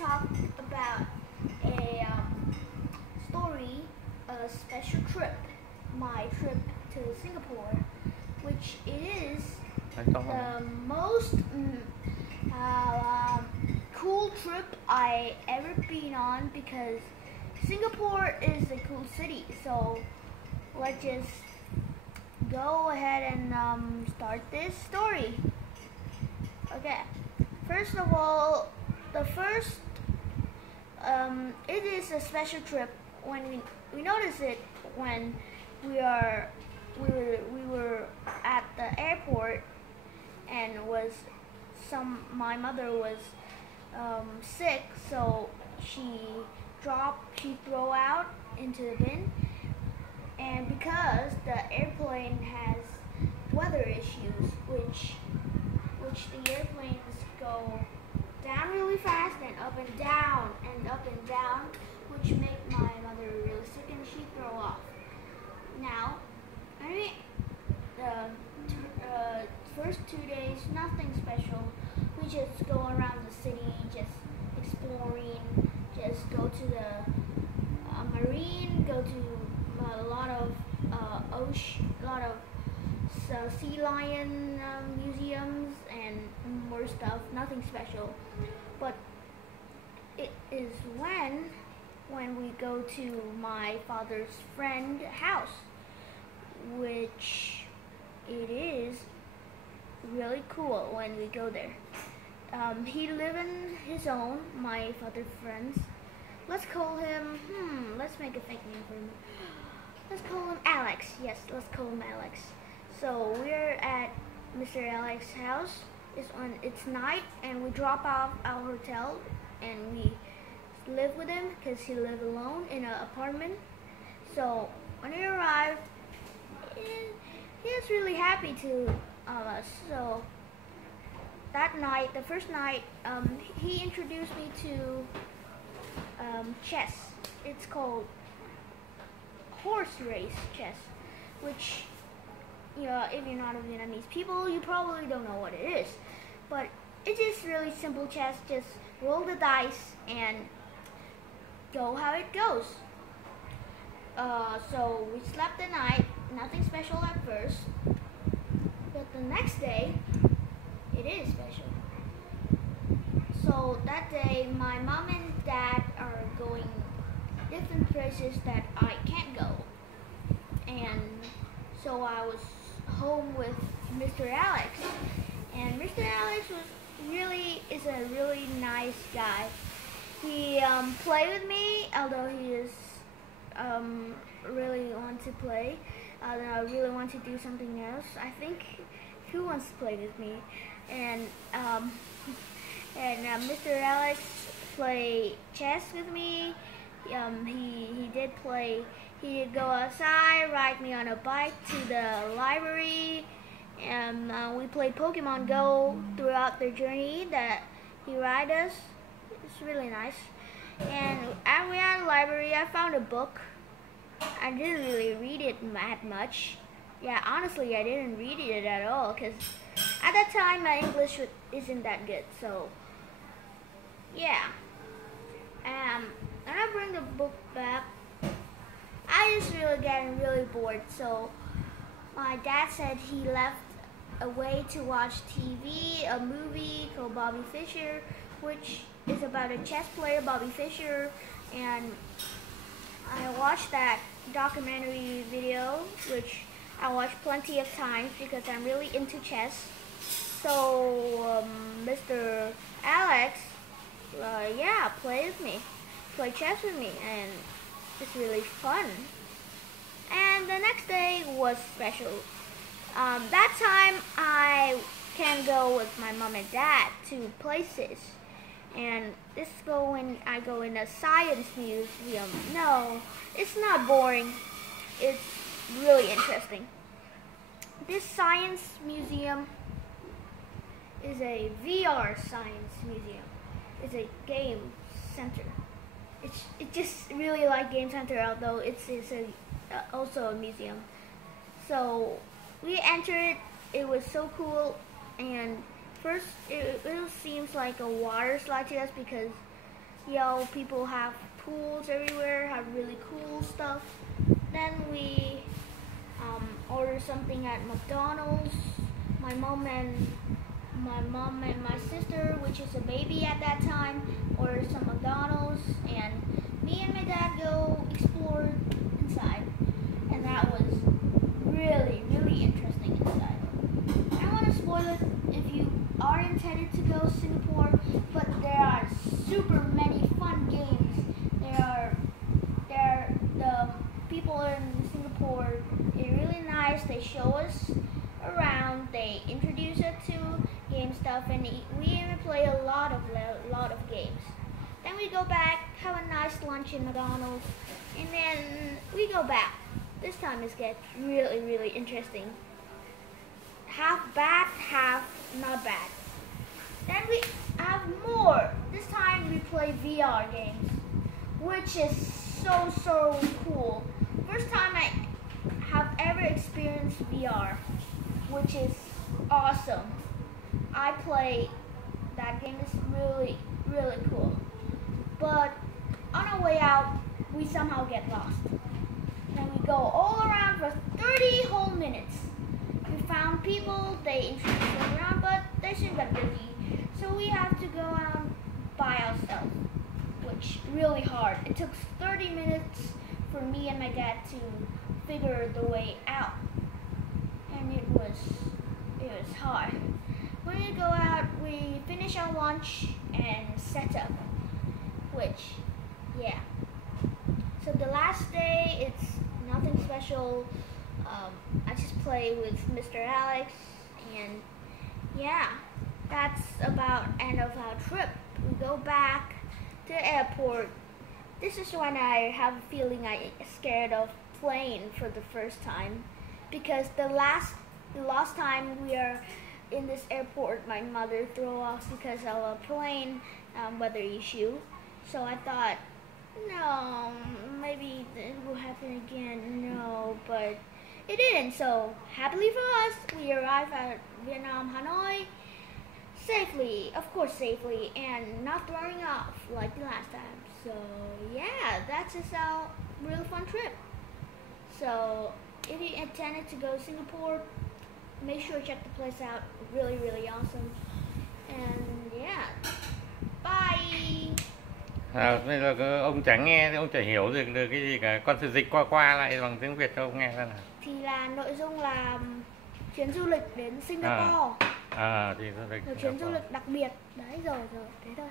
talk about a story, a special trip, my trip to Singapore, which is the most cool trip I ever been on, because Singapore is a cool city. So let's just go ahead and start this story. Okay, first of all, it is a special trip when we noticed it when we were at the airport, and my mother was sick, so she threw out into the bin, and because the airplane has weather issues, which the airplanes go down really fast and up and down, which make my mother really sick, and she throw off. Now, the first 2 days, nothing special. We just go around the city, just exploring, just go to the marine, go to a lot of sea lion museums and more stuff. Nothing special, but it is when we go to my father's friend's house, which it is really cool when we go there. He live in his own, my father's friends. Let's call him, let's make a fake name for him. Let's call him Alex. Yes, let's call him Alex. So we're at Mr. Alex's house. It's night, and we drop off our hotel, and we live with him because he lives alone in an apartment. So when we arrived, he was really happy to us. So that night, the first night, he introduced me to chess. It's called horse race chess, which, if you're not a Vietnamese people, you probably don't know what it is. But it's just really simple chess. Just roll the dice and go how it goes. So we slept the night, nothing special at first, but the next day, it is special. So that day, my mom and dad are going different places that I can't go, and so I was home with Mr. Alex, and Mr. Alex is a really nice guy. He played with me, although he is really want to play. I really want to do something else. I think he wants to play with me, and Mr. Alex play chess with me. He did play. He did go outside, ride me on a bike to the library, and we played Pokemon Go throughout the journey that he ride us. It's really nice. And as we at the library, I found a book. I didn't really read it that much. Yeah, honestly, I didn't read it at all, because at that time my English isn't that good. So yeah, and I bring the book back. I just really getting really bored. So my dad said he left a way to watch TV, a movie called Bobby Fischer, which is about a chess player, Bobby Fischer, and I watched that documentary video, which I watched plenty of times because I'm really into chess. So Mr. Alex, play chess with me, and it's really fun. And the next day was special. That time I can go with my mom and dad to places, and I go in a science museum. No, it's not boring. It's really interesting. This science museum is a VR science museum. It's a game center. It's just really like game center, although it's also a museum. So we entered. It was so cool, and first it seems like a water slide to us because People have pools everywhere, have really cool stuff. Then we ordered something at McDonald's. My mom and my sister, which is a baby at that time, ordered some McDonald's, and me and my dad go explore inside, and that was really interesting inside. I don't want to spoil it if you are intended to go to Singapore, but there are super many fun games. The people in Singapore, they're really nice. They show us around, they introduce us to game stuff, and we even play a lot of games. Then we go back, have a nice lunch in McDonald's, and then we go back. This time it gets really interesting. Half bad, half not bad. Then we have more. This time we play VR games, which is so cool. First time I have ever experienced VR, which is awesome. I play that game, is really cool. But on our way out, we somehow get lost. Then we go all around for 30 whole minutes. We found people, they introduced us around, but they soon got busy. So we have to go out by ourselves, which really hard. It took 30 minutes for me and my dad to figure the way out. And it was hard. When we go out, we finish our lunch and set up, which, yeah. So the last day, it's nothing special. I just play with Mr. Alex, and yeah, that's about end of our trip. We go back to the airport. This is when I have a feeling I'm scared of plane for the first time, because the last time we are in this airport, my mother threw us because of a plane weather issue. So I thought, no, maybe it will happen again. No, but it didn't. So happily for us, we arrived at Vietnam, Hanoi, safely, of course safely, and not throwing off like the last time. So yeah, that's just a really fun trip. So if you intended to go to Singapore, make sure to check the place out. Really awesome. And yeah, bye. Bây giờ ông chẳng nghe, ông chả hiểu được cái gì cả. Con thử dịch qua lại bằng tiếng Việt cho ông nghe xem nào. Thì là nội dung là chuyến du lịch đến Singapore. Thì du lịch. Một chuyến du lịch đặc biệt. Đấy rồi, thế thôi.